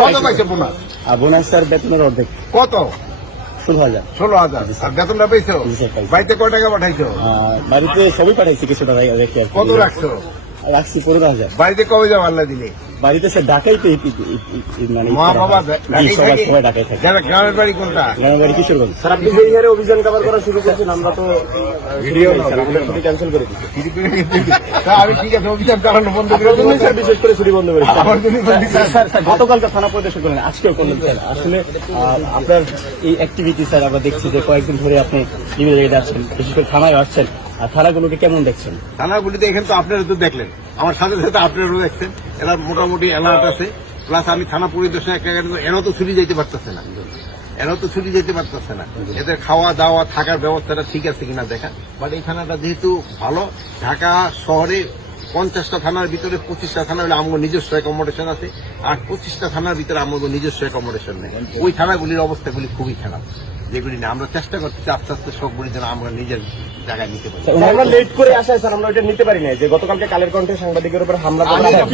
কত পাইছে বোনাস? আর bonus sir বেতনের অর্ধেক, কত? 16,000। 16,000। আর বেতনটা পেয়েছো? জি স্যার, পাইছি। বাড়িতে কয় টাকা পাঠাইছো? বাড়িতে সবই পাঠাইছি, কিছু টাকা রেখে আর কি। কত রাখছো? রাখছি 15,000। বাড়িতে কবে যাবো আল্লাহ দিলে? বাড়িতে স্যার ঢাকাই তো মানে মা বাবা জি, সবাই ঢাকায় থাকে। যারা গ্রামের বাড়ি কোনটা? গ্রামের বাড়ি কিশোরগঞ্জ। স্যার আপনি যে ইয়ারে অভিযান কভার করা শুরু করছেন, আমরা তো ভিডিও ক্যান্সেল করে দিচ্ছি। তা আমি ঠিক আছে অভিযান চালানো বন্ধ করে আপনার দেবো। জন্যই স্যার বিশেষ করে ছুটি বন্ধ করেছি। আমার জন্য স্যার গতকালকে থানা পরিদর্শন করলেন, আজকেও করলেন স্যার। আসলে আপনার এই অ্যাক্টিভিটি স্যার আমরা দেখছি যে কয়েকদিন ধরে আপনি বিভিন্ন জায়গায় যাচ্ছেন, বিশেষ করে থানায় আসছেন। আর থানাগুলোকে কেমন দেখছেন? থানাগুলিতে এখানে তো আপনারা তো দেখলেন, আমার সাথে সাথে আপনারাও দেখছেন। এরা মোটামুটি অ্যালার্ট আছে। প্লাস আমি থানা পরিদর্শনে একটা এরাও তো ছুটি যেতে পারতেছে না, এরাও তো ছুটি যেতে পারতেছে না। এদের খাওয়া দাওয়া থাকার ব্যবস্থাটা ঠিক আছে কিনা দেখা। বাট এই থানাটা যেহেতু ভালো, ঢাকা শহরে 50টা থানার ভিতরে 25টা থানা হলে আমার নিজস্ব অ্যাকোমোডেশন আছে, আর 25টা থানার ভিতরে আমার নিজস্ব অ্যাকোমোডেশন নেই। ওই থানাগুলির অবস্থাগুলি খুবই খারাপ, যেগুলি না আমরা চেষ্টা করতেছি আস্তে আস্তে সবগুলি যেন আমরা নিজের জায়গায় নিতে পারি। আমরা লেট করে আসায় স্যার আমরা ওইটা নিতে পারি না, যে গতকালকে কালের কণ্ঠে সাংবাদিকের উপর হামলা করা হয়।